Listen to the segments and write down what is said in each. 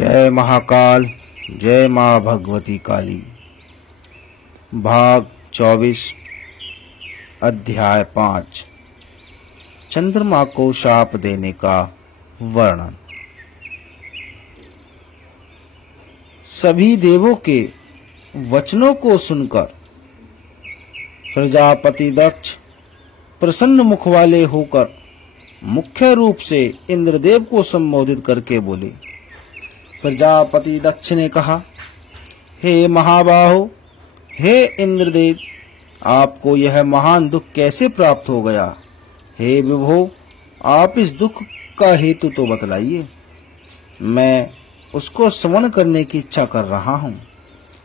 जय महाकाल, जय माँ भगवती काली। भाग 24, अध्याय 5। चंद्रमा को शाप देने का वर्णन। सभी देवों के वचनों को सुनकर प्रजापति दक्ष प्रसन्न मुख वाले होकर मुख्य रूप से इंद्रदेव को संबोधित करके बोले। प्रजापति दक्ष ने कहा, हे महाबाहो, हे इंद्रदेव, आपको यह महान दुख कैसे प्राप्त हो गया? हे विभो, आप इस दुख का हेतु तो बतलाइए। मैं उसको श्रवण करने की इच्छा कर रहा हूँ।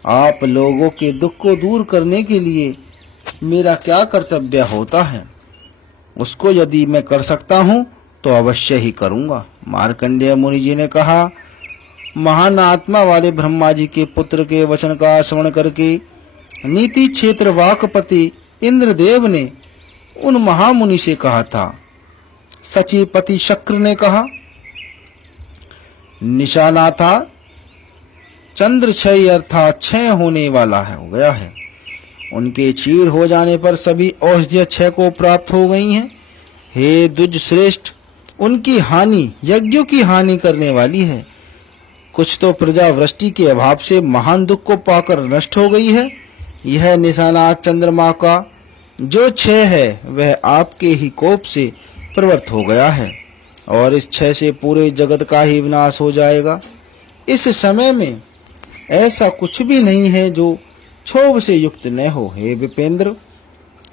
आप लोगों के दुख को दूर करने के लिए मेरा क्या कर्तव्य होता है, उसको यदि मैं कर सकता हूँ तो अवश्य ही करूँगा। मार्कंडेय मुनि जी ने कहा, महान आत्मा वाले ब्रह्मा जी के पुत्र के वचन का श्रवण करके नीति क्षेत्र वाकपति इंद्रदेव ने उन महामुनि से कहा था। सचिपति शक्र ने कहा, निशाना था चंद्र क्षय अर्थात क्षय होने वाला हो गया है। उनके चीर हो जाने पर सभी औषधि क्षय को प्राप्त हो गई हैं। हे द्विज श्रेष्ठ, उनकी हानि यज्ञों की हानि करने वाली है। कुछ तो प्रजा वृष्टि के अभाव से महान दुख को पाकर नष्ट हो गई है। यह निशाना चंद्रमा का जो क्षय है वह आपके ही कोप से प्रवृत्त हो गया है और इस क्षय से पूरे जगत का ही विनाश हो जाएगा। इस समय में ऐसा कुछ भी नहीं है जो क्षोभ से युक्त न हो। हे विपेंद्र,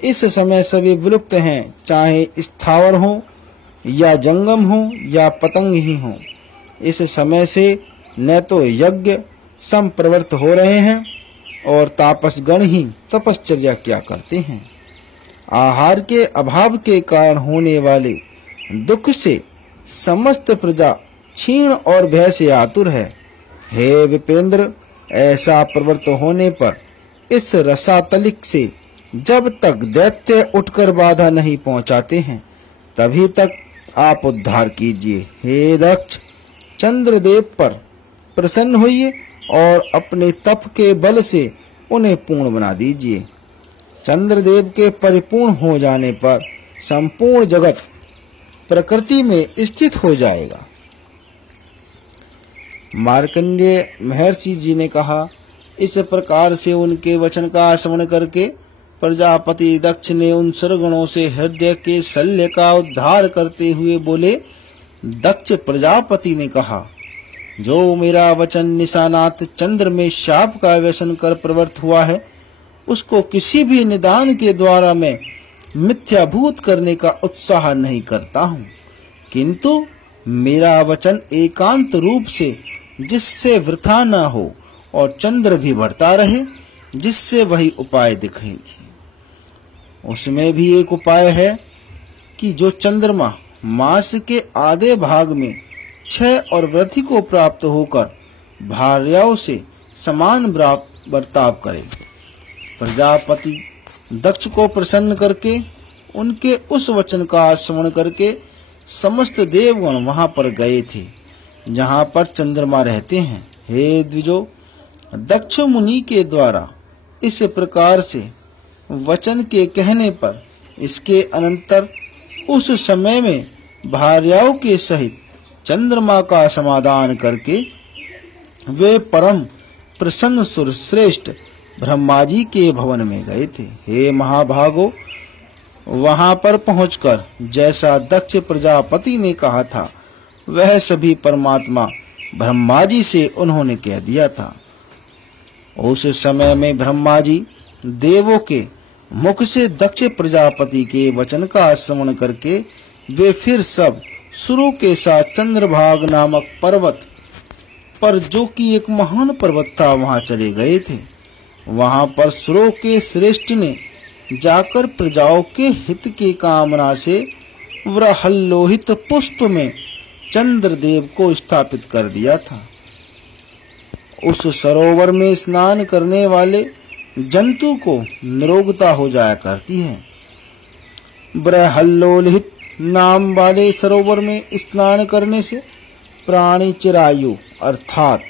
इस समय सभी विलुप्त हैं, चाहे स्थावर हो या जंगम हो या पतंग ही हो। इस समय से न तो यज्ञ संप्रवृत्त हो रहे हैं और तापसगण ही तपश्चर्या क्या करते हैं। आहार के अभाव के कारण होने वाले दुख से समस्त प्रजा क्षीण और भय से आतुर है। हे विपेंद्र, ऐसा प्रवृत्त होने पर इस रसातलिक से जब तक दैत्य उठकर बाधा नहीं पहुंचाते हैं तभी तक आप उद्धार कीजिए। हे दक्ष, चंद्रदेव पर प्रसन्न होइए और अपने तप के बल से उन्हें पूर्ण बना दीजिए। चंद्रदेव के परिपूर्ण हो जाने पर संपूर्ण जगत प्रकृति में स्थित हो जाएगा। मार्कंडेय महर्षि जी ने कहा, इस प्रकार से उनके वचन का श्रवण करके प्रजापति दक्ष ने उन सरगणों से हृदय के शल्य का उद्धार करते हुए बोले। दक्ष प्रजापति ने कहा, जो मेरा वचन निशानात चंद्र में शाप का व्यसन कर प्रवृत्त हुआ है, उसको किसी भी निदान के द्वारा मैं मिथ्याभूत करने का उत्साह नहीं करता हूँ, किंतु मेरा वचन एकांत रूप से जिससे वृथा न हो और चंद्र भी बढ़ता रहे, जिससे वही उपाय दिखेगी। उसमें भी एक उपाय है कि जो चंद्रमा मास के आधे भाग में क्षय और वृद्धि को प्राप्त होकर भार्याओं से समान बर्ताव करे। प्रजापति दक्ष को प्रसन्न करके उनके उस वचन का श्रवण करके समस्त देवगण वहां पर गए थे जहां पर चंद्रमा रहते हैं। हे द्विजो, दक्ष मुनि के द्वारा इस प्रकार से वचन के कहने पर इसके अनंतर उस समय में भार्याओं के सहित चंद्रमा का समाधान करके वे परम प्रसन्न सुर श्रेष्ठ ब्रह्मा जी के भवन में गए थे। हे महाभागो, वहां पर पहुंचकर जैसा दक्ष प्रजापति ने कहा था वह सभी परमात्मा ब्रह्मा जी से उन्होंने कह दिया था। उस समय में ब्रह्मा जी देवों के मुख से दक्ष प्रजापति के वचन का श्रवण करके वे फिर सब सुरों के साथ चंद्रभाग नामक पर्वत पर, जो कि एक महान पर्वत था, वहां चले गए थे। वहां पर सुरों के श्रेष्ठ ने जाकर प्रजाओं के हित की कामना से व्रहल्लोहित पुष्प में चंद्रदेव को स्थापित कर दिया था। उस सरोवर में स्नान करने वाले जंतु को निरोगता हो जाया करती है। ब्रहल्लोहित नाम वाले सरोवर में स्नान करने से प्राणी चिरायु अर्थात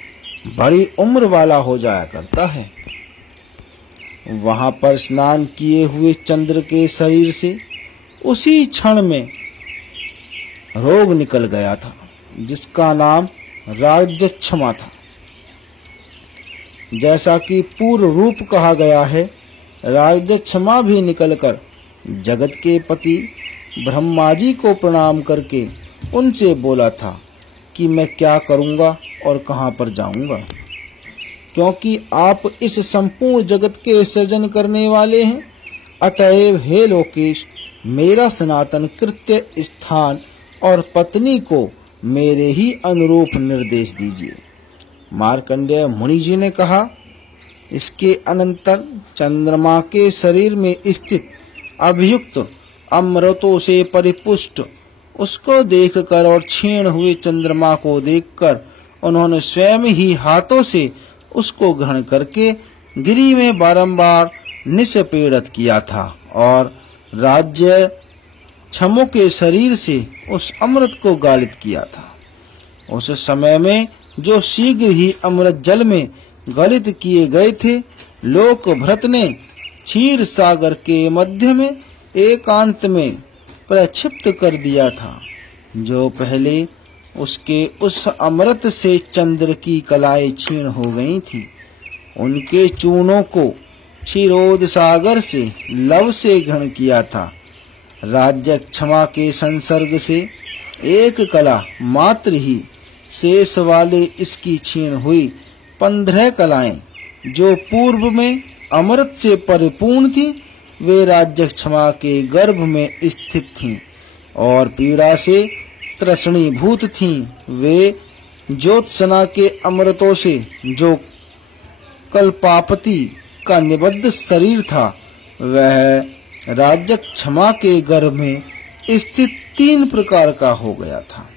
बड़ी उम्र वाला हो जाया करता है। वहां पर स्नान किए हुए चंद्र के शरीर से उसी क्षण में रोग निकल गया था, जिसका नाम राज्यक्षमा था। जैसा कि पूर्व रूप कहा गया है, राज्यक्षमा भी निकलकर जगत के पति ब्रह्मा जी को प्रणाम करके उनसे बोला था कि मैं क्या करूंगा और कहां पर जाऊंगा, क्योंकि आप इस संपूर्ण जगत के सृजन करने वाले हैं। अतएव हे लोकेश, मेरा सनातन कृत्य स्थान और पत्नी को मेरे ही अनुरूप निर्देश दीजिए। मार्कंडेय मुनि जी ने कहा, इसके अनंतर चंद्रमा के शरीर में स्थित अभियुक्त अमृतों से परिपुष्ट उसको देखकर और क्षीण हुए चंद्रमा को देखकर उन्होंने स्वयं ही हाथों से उसको ग्रहण करके गिरि में बारंबार निष्पीड़ित किया था और राज्य क्षमों के शरीर से उस अमृत को गालित किया था। उस समय में जो शीघ्र ही अमृत जल में गलित किए गए थे, लोक भृत ने क्षीर सागर के मध्य में एकांत में प्रक्षिप्त कर दिया था। जो पहले उसके उस अमृत से चंद्र की कलाएं क्षीण हो गई थी, उनके चूर्णों को क्षीरोद सागर से लव से ग्रहण किया था। राज्य क्षमा के संसर्ग से एक कला मात्र ही शेष वाले इसकी क्षीण हुई 15 कलाएं, जो पूर्व में अमृत से परिपूर्ण थी, वे राज्य क्षमा के गर्भ में स्थित थीं और पीड़ा से तृष्णीभूत थीं। वे ज्योत्सना के अमृतों से जो कल्पापति का निबद्ध शरीर था, वह राज्य क्षमा के गर्भ में स्थित 3 प्रकार का हो गया था।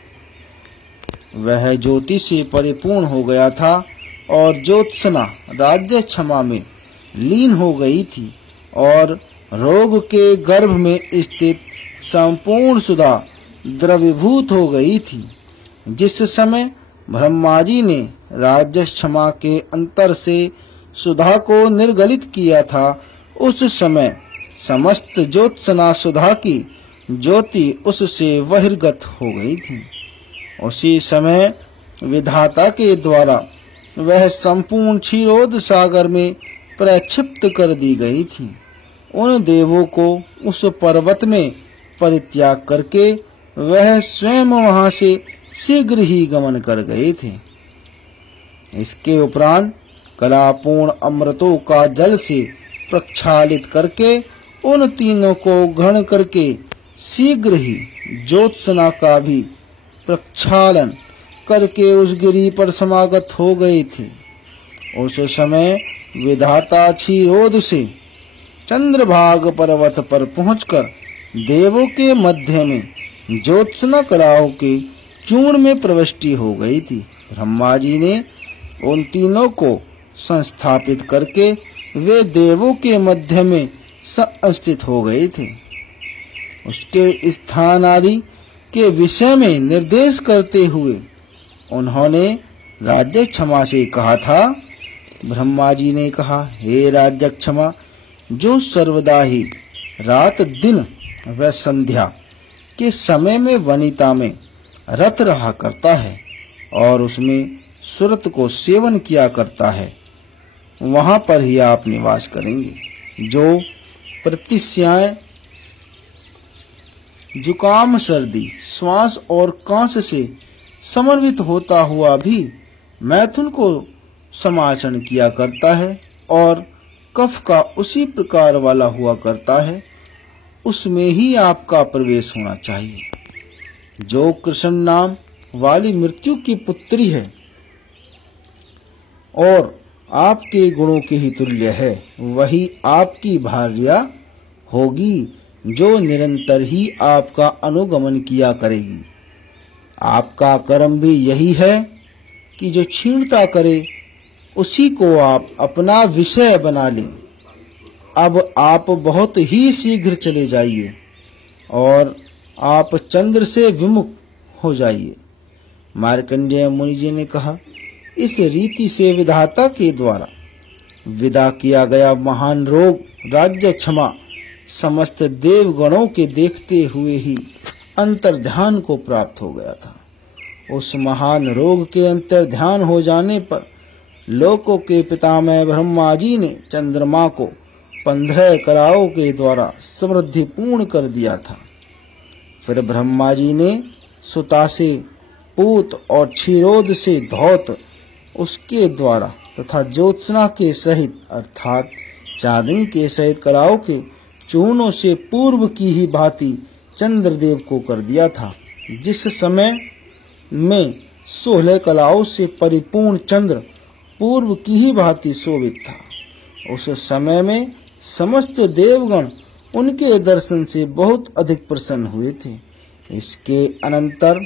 वह ज्योति से परिपूर्ण हो गया था और ज्योत्सना राज्य क्षमा में लीन हो गई थी और रोग के गर्भ में स्थित संपूर्ण सुधा द्रवीभूत हो गई थी। जिस समय ब्रह्मा जी ने राज्य क्षमा के अंतर से सुधा को निर्गलित किया था, उस समय समस्त ज्योत्सना सुधा की ज्योति उससे बहिर्गत हो गई थी। उसी समय विधाता के द्वारा वह संपूर्ण क्षीरोद सागर में प्रक्षिप्त कर दी गई थी। उन देवों को उस पर्वत में परित्याग करके वह स्वयं वहां से शीघ्र ही गमन कर गए थे। इसके उपरांत कलापूर्ण अमृतों का जल से प्रक्षालित करके उन तीनों को ग्रहण करके शीघ्र ही ज्योत्सना का भी प्रक्षालन करके उस गिरि पर समागत हो गए थे। उस समय विधाता क्षीरोद से चंद्रभाग पर्वत पर पहुंचकर देवों के मध्य में ज्योत्सना कलाओं के चूर्ण में प्रविष्टि हो गई थी। ब्रह्मा जी ने उन तीनों को संस्थापित करके वे देवों के मध्य में स्थित हो गए थे। उसके स्थान आदि के विषय में निर्देश करते हुए उन्होंने राज्य क्षमा से कहा था। ब्रह्मा जी ने कहा, हे राज्य क्षमा, जो सर्वदा ही रात दिन व संध्या के समय में वनिता में रत रहा करता है और उसमें सुरत को सेवन किया करता है, वहां पर ही आप निवास करेंगे। जो प्रतिस्याएं, जुकाम, सर्दी, श्वास और कांस से समन्वित होता हुआ भी मैथुन को समाचरण किया करता है और कफ का उसी प्रकार वाला हुआ करता है, उसमें ही आपका प्रवेश होना चाहिए। जो कृष्ण नाम वाली मृत्यु की पुत्री है और आपके गुणों के ही तुल्य है, वही आपकी भार्या होगी, जो निरंतर ही आपका अनुगमन किया करेगी। आपका कर्म भी यही है कि जो क्षीणता करे उसी को आप अपना विषय बना लें। अब आप बहुत ही शीघ्र चले जाइए और आप चंद्र से विमुख हो जाइए। मार्कंडेय मुनि जी ने कहा, इस रीति से विधाता के द्वारा विदा किया गया महान रोग राज्य क्षमा समस्त देवगणों के देखते हुए ही अंतर्ध्यान को प्राप्त हो गया था। उस महान रोग के अंतर्ध्यान हो जाने पर लोकों के पितामह ब्रह्मा जी ने चंद्रमा को 15 कलाओं के द्वारा समृद्धि पूर्ण कर दिया था। फिर ब्रह्मा जी ने सुता से पूत और क्षीरोद से धौत उसके द्वारा तथा ज्योत्सना के सहित अर्थात चांदनी के सहित कलाओं के चूर्णों से पूर्व की ही भांति चंद्रदेव को कर दिया था। जिस समय में 16 कलाओं से परिपूर्ण चंद्र पूर्व की ही भांति शोभित था, उस समय में समस्त देवगण उनके दर्शन से बहुत अधिक प्रसन्न हुए थे। इसके अनंतर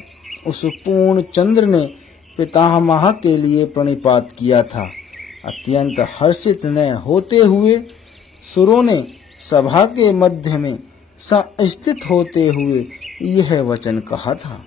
उस पूर्ण चंद्र ने पितामह के लिए प्रणिपात किया था। अत्यंत हर्षित न होते हुए सुरों ने सभा के मध्य में स्थित होते हुए यह वचन कहा था।